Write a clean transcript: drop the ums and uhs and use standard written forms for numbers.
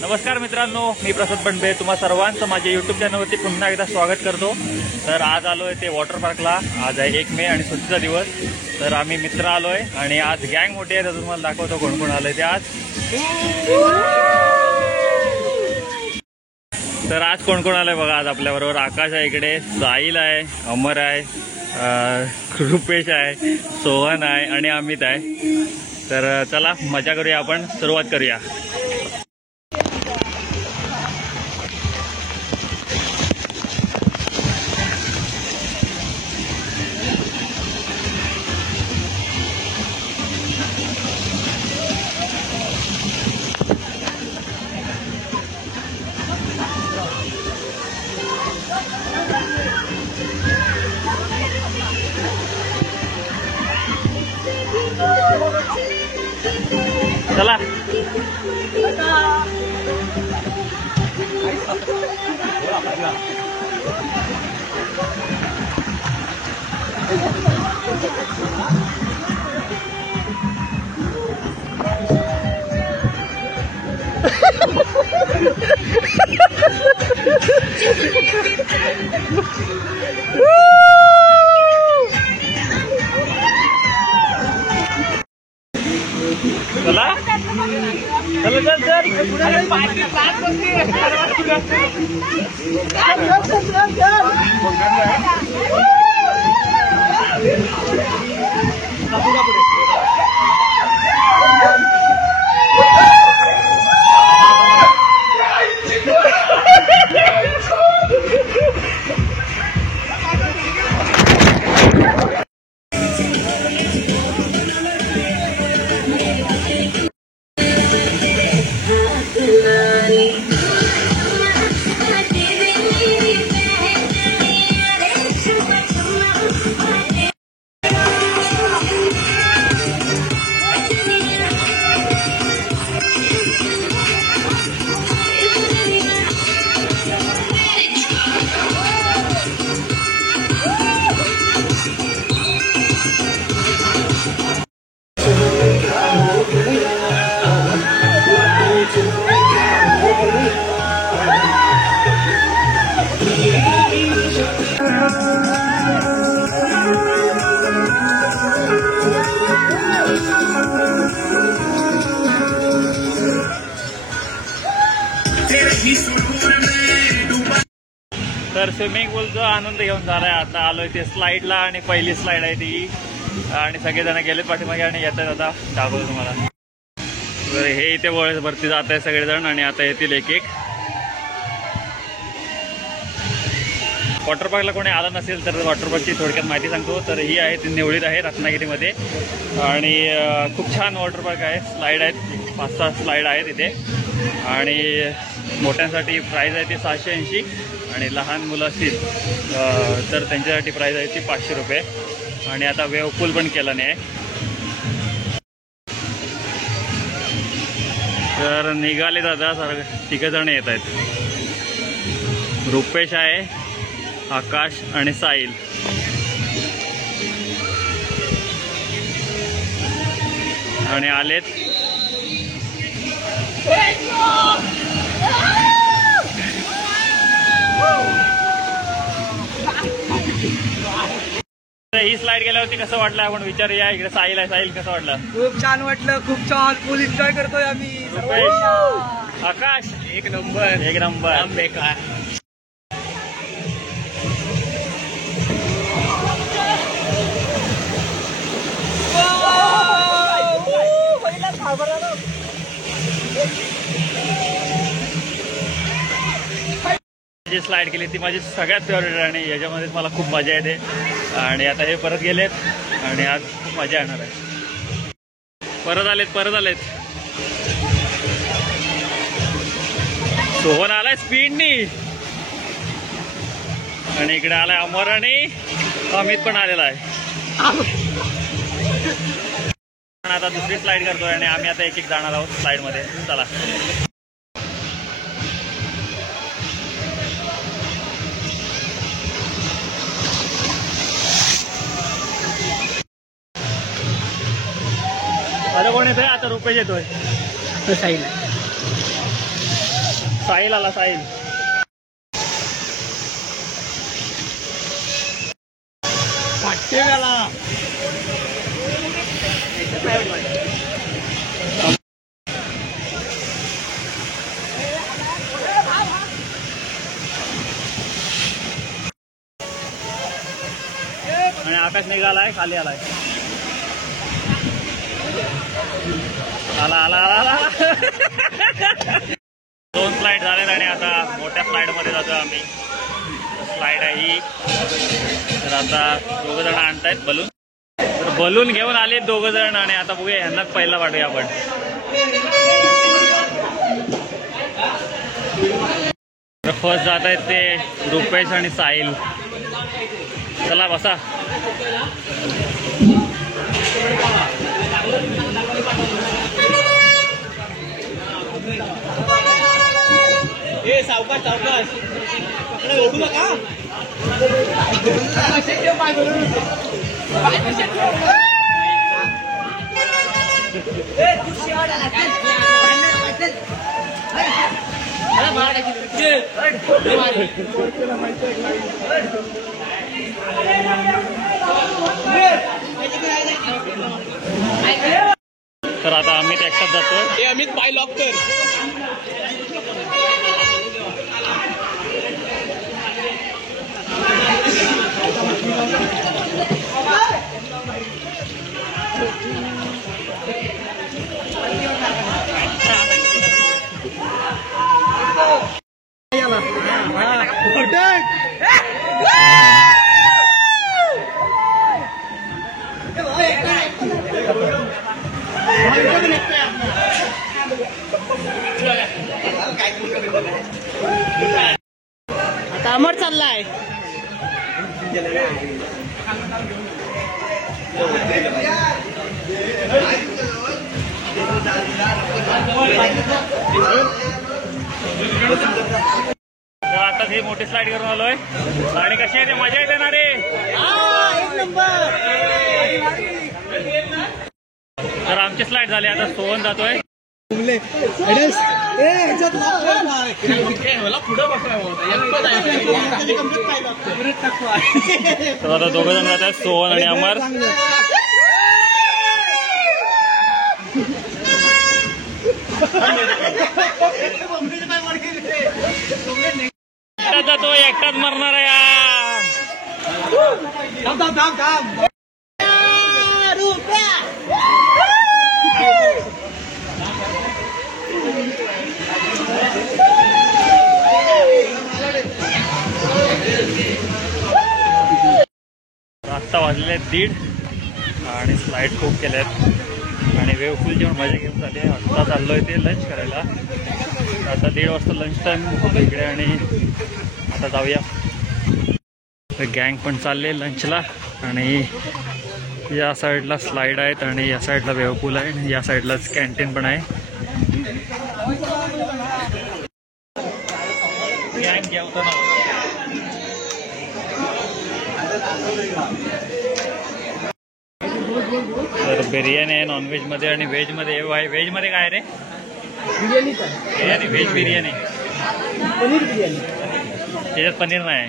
नमस्कार मित्रांनो, मी प्रसाद बंडे तुम्हा सर्वांचं माझ्या यूट्यूब चॅनलवरती पुन्हा एकदा स्वागत करतो। तर आज आलोय ते वॉटर पार्कला। आज आहे 1 मे आणि सुट्टीचा दिवस। तर आम्ही मित्र आलोय आणि आज गँग मोठी आहे, तर तुम्हाला दाखवतो कोण कोण आलंय ते आज। तर आज कोण कोण आलंय बघा। आज आपल्याबरोबर आकाश आहे, इकडे साहिल आहे, अमर आहे, रुपेश आहे, सोहन आहे आणि अमित आहे। तर चला मजा करूया, आपण सुरुवात करूया। चला चला चल तर स्विमिंग पूलचा आनंद घेऊन झालाय। आता आलोय ते स्लाइडला आणि पहिली स्लाइड आहे ती, आणि सगळेजण गेलेत पाठीमागे आणि येतात। आता दाखवतो तुम्हाला। तर हे इथे वरती जात आहे सगळेजण आणि आता येतील एक एक। वॉटर पार्कला कोणी आलं नसेल तर वॉटर पार्कची थोडक्यात माहिती सांगतो। तर ही आहे ती निवळीत आहे, रत्नागिरीमध्ये, आणि खूप छान वॉटर पार्क आहे। स्लाइड आहेत, 5-6 स्लाइड आहेत इथे, आणि मोठ्यांसाठी प्राईज आहे ती 780, आणि लहान मुलं असतील तर त्यांच्यासाठी प्राईज आहे ती 500 रुपये। आणि आता वेव पूल पण केला नाही। तर निघाले दादा तिघजण येत आहेत। रुपेश आहे, आकाश आणि साहिल। आणि आलेत ही स्लाइड गेल्यावरती कसं वाटलं आपण विचारूया। इकडे साहिल आहे, साहिल कसं वाटलं? खूप छान वाटलं, खूप छान फुल एन्जॉय करतोय आम्ही। रुपेश, आकाश एक नंबर, एक नंबर। बेकार। जी स्लाइड केली ती माझी सगळ्यात फेवरेट आहे, आणि याच्यामध्येच मला खूप मजा येते। आणि आता हे परत गेलेत आणि आज खूप मजा येणार आहे। परत आलेत सोहन आलाय स्पीडनी, आणि इकडे आलाय अमर, आणि अमित पण आलेला आहे। आता दुसरी स्लाइड करतोय आणि आम्ही आता एक एक जाणार आहोत स्लाइड मध्ये। चला आता कोण येतोय? आता रुपेश येतोय। साहिल साहिल आला साहिल. आणि आकाश निघालाय खाली आलाय. आला आला आला आला. 2 स्लाइड झालेत आणि आता मोठ्या स्लाइड मध्ये जातो आम्ही. स्लाइड आहे ही. तर आता 2 जण आणतायत बलून. तर बलून घेऊन आले 2 जण आणि आता बघूया ह्यांनाच पहिला पाठवूया आपण. फर्स्ट जात आहेत ते रुपेश आणि साहिल. चला बसा. सावकाश सावकाश ओढू नका. तर आता अमित एकटाच जातोय. अमित पाय लॉक कर. आता अमर चाललाय. तर आता ही मोठी स्लाइड करून आलोय आणि कशी आहे ते मजा येते ना रे. तर आमची स्लाइड झाली. आता सोहन जातोय. तर आता 2 जण जात आहेत सोहन आणि अमर. एकटाच जातो एकटाच मरणार आहे यार. आत्ता वाजले 1:30 आणि स्लाइड खूप केल्यात आणि वेवफुल जेवण मजा घेऊन झाली. आत्ता चाललोय ते लंच करायला. आता 1:30 वाजता लंच टाइम होतो इकडे आणि आता जाऊया. तर गँग पण चालले लंचला आणि या साईडला स्लाइड आहेत आणि या साईडला वेवपूल आहे आणि या साईडलाच कॅन्टीन पण आहे. गँग जेवताना तर बिर्याणी आहे नॉनव्हेजमध्ये आणि व्हेजमध्ये. व्हेजमध्ये काय रे? बिर्याणी व्हेज बिर्याणी. पनीर बिर्याणी त्याच्यात पनीर नाही.